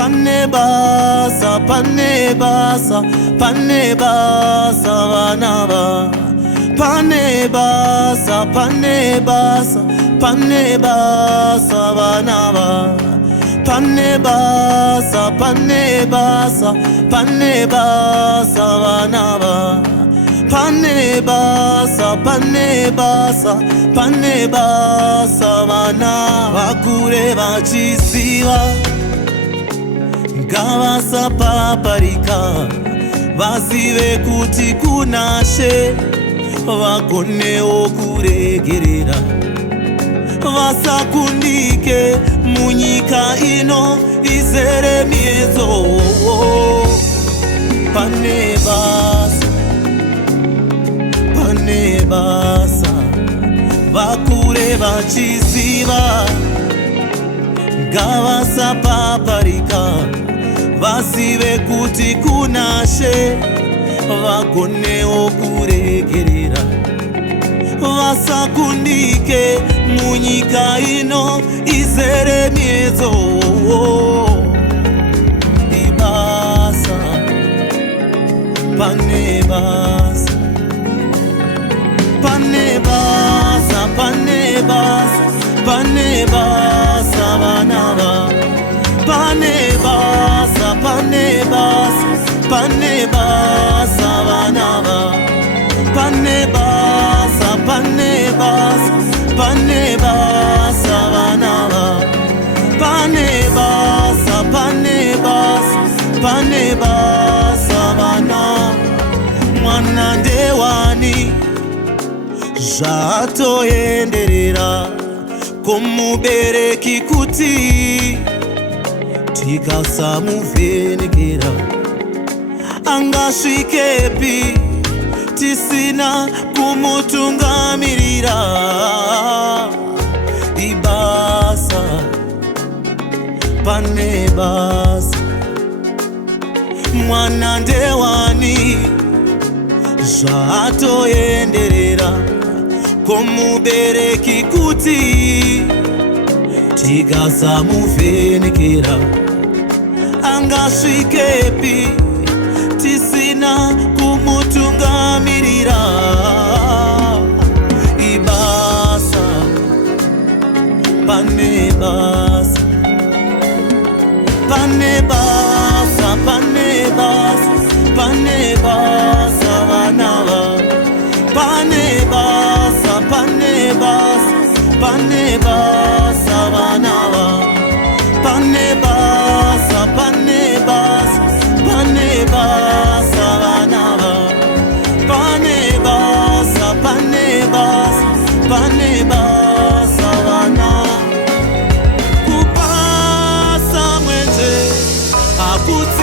pane basa, pane basa, pane basa vanava. Pane basa, pane basa, pane basa vanava. Pane basa, pane basa, pane basa vanava. Pane basa, pane basa, pane basa vanava. Vakure vachiziva ngavasa paparika, vazive kuti kunashe, vagonewo kuregerera, vasakundike munyika ino izere miedzo. Pane basa, pane basa, vakure vachiziva ngavasa paparika, vazive kuti kunashe, vagonewo kuregerera, vasakundike munyika ino izere miedzo. Ibasa, pane basa, pane basa, pane basa, pane basa vanava. Pane basa, pane basa, pane basa vanava. Pane basa, pane basa, pane basa vanava. Pane basa, pane basa, pane basa vanava. Mwana ndewani zvatoenderera kumubereki kuti tikasamuvhenekera angasvikepi tisina kumutungamirira. Ibasa, pane basa, mwana ndewani zvatoenderera kumubereki kuti tikasamuvhenekera angasvikepi tisina kumutungamirira. Ibasa, pane basa, pane basa, pane basa, pane basa vanava. Pane basa, pane basa, pane basa vanava. Pane basa, pane basa, pane basa vanava. Pane basa, pane basa, pane basa vanava. Kupasa mwenje akuti